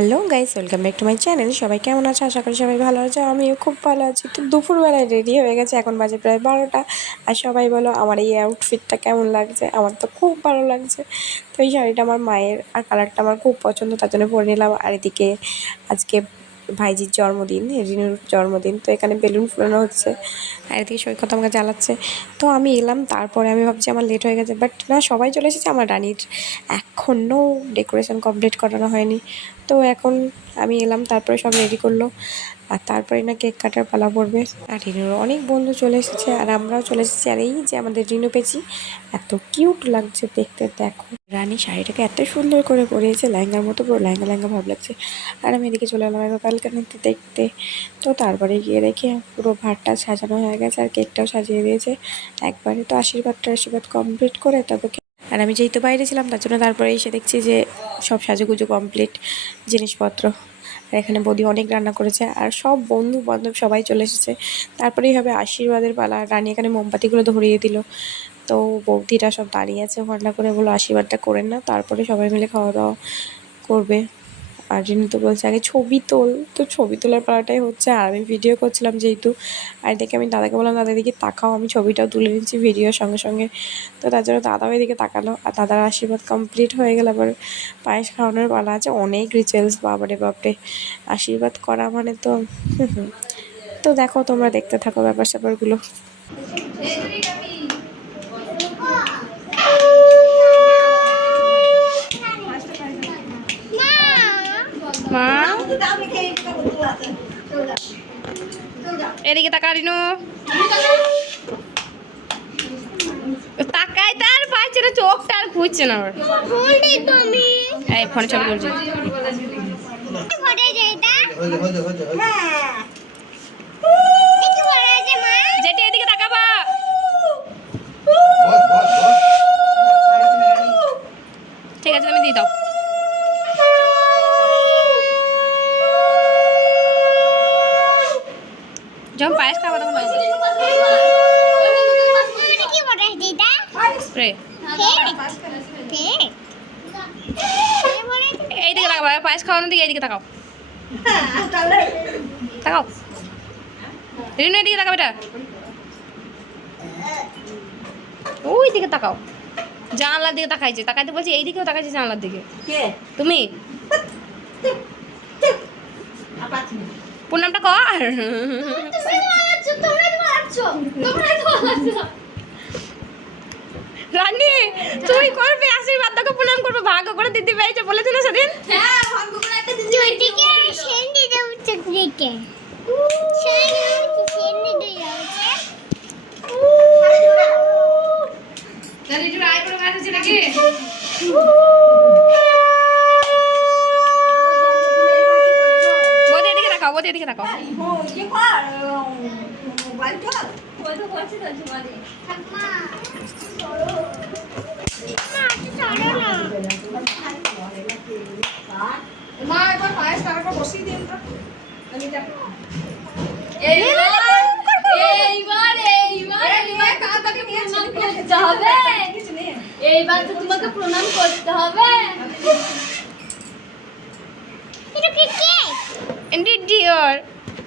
Hello guys, welcome back to my channel. সবাই কেমন আছে? আশা করি সবাই ভালো আছে। আমিও খুব ভালো আছি। তো দুপুরবেলায় রেডি হয়ে গেছে, এখন বাজে প্রায় 12টা। আর সবাই বলো আমার এই আউটফিটটা কেমন লাগছে। আমার তো খুব ভালো লাগছে। তো এই শাড়িটা আমার মায়ের, আর কালারটা আমার খুব পছন্দ, তার জন্য পরে নিলাম। আর এদিকে আজকে ভাইজির জন্মদিন, রিনুর জন্মদিন, তো এখানে বেলুন ফুলানো হচ্ছে। আর এদিকে সৈকত আমাকে জ্বালাচ্ছে। তো আমি এলাম, তারপরে আমি ভাবছি আমার লেট হয়ে গেছে, বাট না, সবাই চলে এসেছে। আমার রানীর এখনও ডেকোরেশন কমপ্লিট করানো হয়নি। তো এখন আমি এলাম, তারপরে সব রেডি করলো, আর তারপরে না কেক কাটার পালা পড়বে। আর রিনুর অনেক বন্ধু চলে এসেছে, আর আমরাও চলে এসেছি। আর এই যে আমাদের রিনু পেঁচি, এত কিউট লাগছে দেখতে। দেখো রানী শাড়িটাকে এত সুন্দর করে পরিয়েছে, লেহেঙ্গার মতো, পুরো লেহেঙ্গা লেহেঙ্গা ভাব লাগছে। আর আমি এদিকে চলে এলাম একবার ব্যালকনিতে দেখতে। তো তারপরে গিয়ে দেখে পুরো ভাতটা সাজানো হয়ে গেছে, আর কেকটাও সাজিয়ে দিয়েছে একবারে। তো আশীর্বাদ কমপ্লিট করে তারপর, আর আমি যেহেতু বাইরে ছিলাম তার জন্য তারপরে এসে দেখছি যে সব সাজুগুজু কমপ্লিট, জিনিসপত্র। আর এখানে বৌদি অনেক রান্না করেছে, আর সব বন্ধু বান্ধব সবাই চলে এসেছে। তারপরেই হবে আশীর্বাদের পালা। রানী এখানে মোমবাতিগুলো ধরিয়ে দিল। তো বৌদিরা সব দাঁড়িয়ে আছে ঘন্টা করে, বলো আশীর্বাদটা করেন না, তারপরে সবাই মিলে খাওয়া দাওয়া করবে। আর রিনু তো বলছে আগে ছবি তোল। তো ছবি তোলার পালাটাই হচ্ছে, আর আমি ভিডিও করছিলাম যেহেতু। আর দেখে আমি দাদাকে বললাম, দাদা এদিকে তাকাও, আমি ছবিটাও তুলে নিচ্ছি ভিডিওর সঙ্গে সঙ্গে। তো তার জন্য দাদাও এদিকে তাকালো, আর দাদার আশীর্বাদ কমপ্লিট হয়ে গেল। আবার পায়েস খাওয়ানোর পালা আছে, অনেক রিচুয়ালস, বাবারে বাপরে। আশীর্বাদ করা মানে তো তো দেখো, তোমরা দেখতে থাকো ব্যাপার স্যাপারগুলো। মা এদিকে তাকা রিনু, তাকাই, তার পাচ্ছে না, চোখটা আর খুঁজছে না। আবার এই ফোনে ছবি তুলছি। যেটা এদিকে তাকাবা। ঠিক আছে, তুমি দিয়ে দাও। যখন পায়েস খাওয়া তখন স্প্রে। এইদিকে তাকাও, পায়েস খাওয়ানোর দিকে এইদিকে তাকাও। তাকাও রিনু, এইদিকে তাকাও। এটা ওই দিকে তাকাও, জানলার দিকে তাকাইছে। তাকাইতে বলছি, এইদিকেও তাকাইছে জানলার দিকে। তুমি প্রণামটা কর। রানী তুই করবে আশীর্বাদ, তোকে প্রণাম করবো। ভাগ্য করে দিদি পেয়েছে বলেছিল সেদিন। এদিকে তাকাও, এদিকে তাকাও। এইবার তো তোমাকে প্রণাম করতে হবে। এটা কি cake? Indeed dear.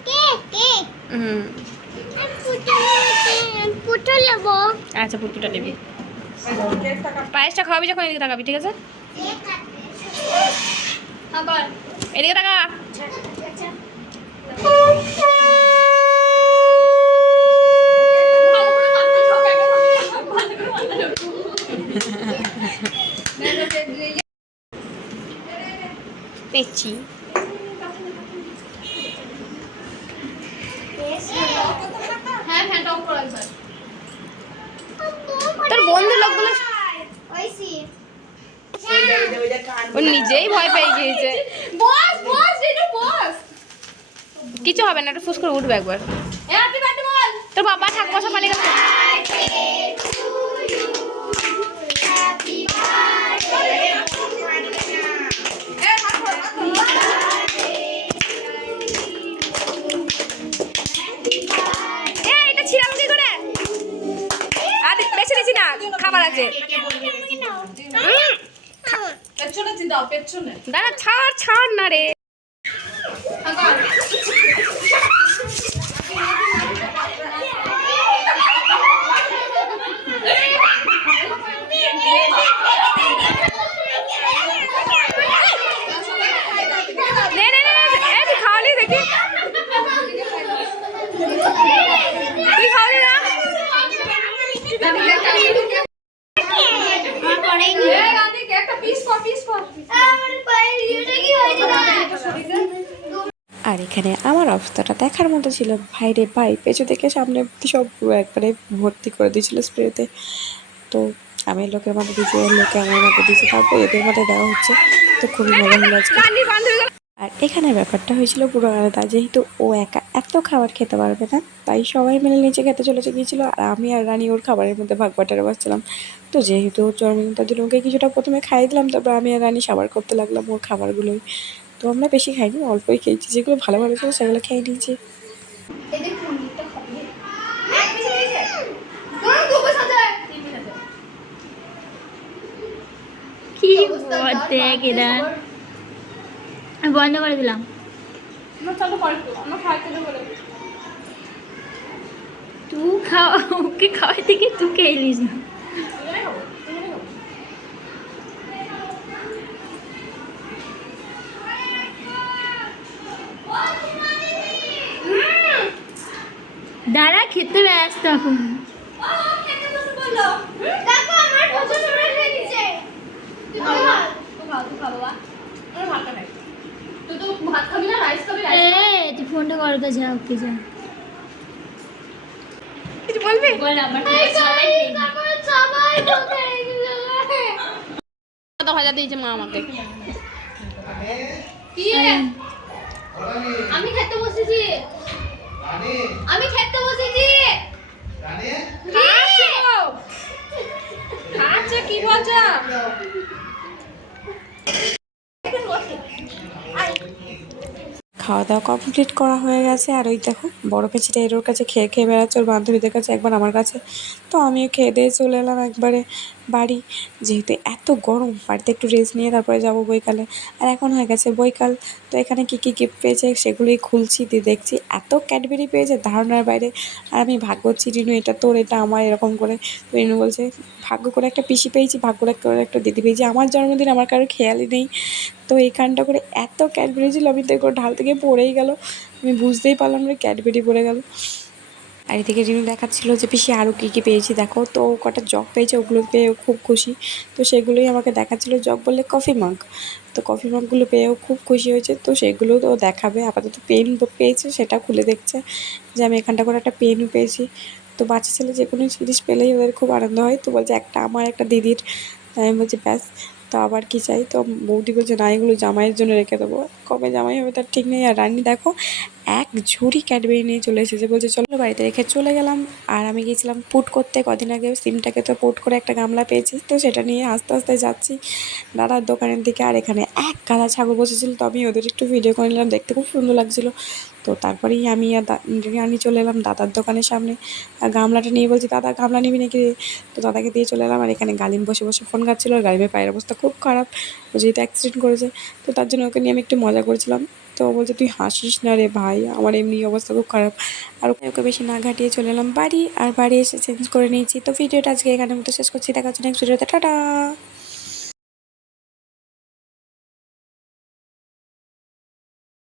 Cake cake. পুটু নেব। আচ্ছা, পুটুটা নেবি। পায়েসটা খাওয়াবি যখন এদিকে তাকাবি, ঠিক আছে? আবার এদিকে তাকা। পেঁচি হ্যাঁ হ্যাঁ টক করে একবার। তোর বন্ধু লোকগুলো ও নিজেই ভয় পেয়ে গিয়েছে। বস বস এটা বস। কিছু হবে না, একটা ফুস করে উঠবে একবার। হ্যাপি বার্থডে বল। তোর বাবা ঠাকুমা সব পালিয়ে গেছে। এটা ছিড়াম কি করে? আর বেশি দিছি না, খাবার আছে। পেছনে দাও, পেছনে। দাঁড়া, ছাড় না রে। নে নে নে নে, এই তুই খাওয়ালি দেখি, তুই খাওয়ালি না? একটা পিস কর আর এখানে আমার অবস্থাটা দেখার মতো ছিল, ভাইরে ভাই পেছু থেকে সামনে অব্দি সব পুরো একবারে ভর্তি করে দিয়েছিল স্প্রেতে। তো আমি লোকের মধ্যে দিয়েছি, ওর লোকে আমার মধ্যে দিয়েছি, তারপর এদের মধ্যে দেওয়া হচ্ছে। তো খুবই মজা হলো আজকে। আর এখানে ব্যাপারটা হয়েছিল পুরো আলাদা, যেহেতু ও একা এত খাবার খেতে পারবে না, তাই সবাই মিলে নিচে খেতে চলে গিয়েছিলো। আর আমি আর রানী ওর খাবারের মধ্যে ভাগ বাটারে বসছিলাম। তো যেহেতু ওর জন্মদিন, তার জন্য ওকে কিছুটা প্রথমে খাইয়ে দিলাম, তারপর আমি আর রানী সাবার করতে লাগলাম ওর খাবারগুলোই। তো আমরা বেশি খাইনি, অল্পই খেয়েছি, যেগুলো ভালো ভালো ছিল সেগুলো খেয়ে নিয়েছি। এদের পনিরটা খাবে এক পিস নিয়েছে ধরুন দু পিস আছে তিন পিস আছে কি দেখ এরা, আমি বন্ধ করে দিলাম। আমরা চালু করে একটু আমরা খাইতে দেবো বলে তুই খাওয়া, ওকে খাওয়াই থেকে তুই খেয়ে নিস না। দাঁড়া, খেতে ব্যস্ত এখন। দেখো আমার পছন্দ করে খেয়ে নিচ্ছে তুই খাও তুই খাও বাবা আমরা ভাতটা খাই তুই তো ভাত খাবি না রাইস খাবি এ তুই ফোনটা কর তো, যা ওকে যা। কিছু বলবি? বল আমার সবাই সবাই বলতে কত ভাজা দিয়েছে মা আমাকে। কি আমি খেতে বসেছি আমি খেতে বসেছি আচ্ছা কি ভাজা? খাওয়া দাওয়া কমপ্লিট করা হয়ে গেছে। আর ওই দেখো বড় পেঁচিটা এর কাছে খেয়ে খেয়ে বেড়াচ্ছে, ওর বান্ধবীদের কাছে, একবার আমার কাছে। তো আমিও খেয়ে দিয়ে চলে এলাম একবারে বাড়ি। যেহেতু এত গরম, বাড়িতে একটু রেস্ট নিয়ে তারপরে যাব বৈকালে। আর এখন হয়ে গেছে বৈকাল। তো এখানে কী কী গিফট পেয়েছে সেগুলোই খুলছি, দিয়ে দেখছি এত ক্যাডবেরি পেয়েছে ধারণার বাইরে। আর আমি ভাগ্য করছি, রিনু এটা তোর, এটা আমার, এরকম করে। তো রিনু বলছে ভাগ্য করে একটা পিসি পেয়েছি, ভাগ্য করে একটা দিদি পেয়েছি, আমার জন্মদিন আমার কারোর খেয়ালই নেই। তো এই কাণ্ডটা করে এত ক্যাডবেরি ছিল, আমি দেখো ঢাল থেকে পড়েই গেল, আমি বুঝতেই পারলাম না ক্যাডবেরি পড়ে গেল। আর এদিকে রিনু দেখাচ্ছিল যে পিসি আরও কী কী পেয়েছি দেখো। তো ও কটা জগ পেয়েছে, ওগুলো পেয়ে ও খুব খুশি। তো সেগুলোই আমাকে দেখাচ্ছিল, জগ বললে কফি মাগ। তো কফি মাগগুলো পেয়েও খুব খুশি হয়েছে, তো সেগুলো তো দেখাবে। আপাতত পেন পেয়েছে, সেটা খুলে দেখছে যে আমি এখানটা করে একটা পেনও পেয়েছি। তো বাচ্চা ছেলে যে কোনো জিনিস পেলেই ওদের খুব আনন্দ হয়। তো বলছে একটা আমার, একটা দিদির। তাই আমি বলছি ব্যাস, তো আবার কি চাই? তো বৌদি বলছে না, এগুলো জামাইয়ের জন্য রেখে দেবো, কবে জামাই হবে তার ঠিক নেই। আর রানী দেখো এক ঝুড়ি ক্যাডবেরি নিয়ে চলে এসেছে, বলছে চলো বাড়িতে রেখে চলে গেলাম। আর আমি গিয়েছিলাম পুট করতে কদিন আগে, সিমটাকে তো পুট করে একটা গামলা পেয়েছি, তো সেটা নিয়ে আস্তে আস্তে যাচ্ছি দাদার দোকানের দিকে। আর এখানে এক গাদা ছাগল বসেছিল, তো আমি ওদের একটু ভিডিও করে নিলাম, দেখতে খুব সুন্দর লাগছিলো। তো তারপরেই আমি আর রানী চলে এলাম দাদার দোকানের সামনে। আর গামলাটা নিয়ে বলছি দাদা গামলা নিবি নাকি? তো দাদাকে দিয়ে চলে এলাম। আর এখানে গালিম বসে বসে ফোন ঘাটছিল, আর গালিমের পায়ের অবস্থা খুব খারাপ, ও যেহেতু অ্যাক্সিডেন্ট করেছে। তো তার জন্য ওকে নিয়ে আমি একটু মজা করেছিলাম। তো ও বলছে তুই হাসিস না রে ভাই, আমার এমনি অবস্থা খুব খারাপ। আর ওকে বেশি না ঘাটিয়ে চলে এলাম বাড়ি। আর বাড়ি এসে চেঞ্জ করে নিয়েছি। তো ভিডিওটা আজকে এখানের মতো শেষ করছি, দেখা হচ্ছে নেক্সট ভিডিওতে, টাটা।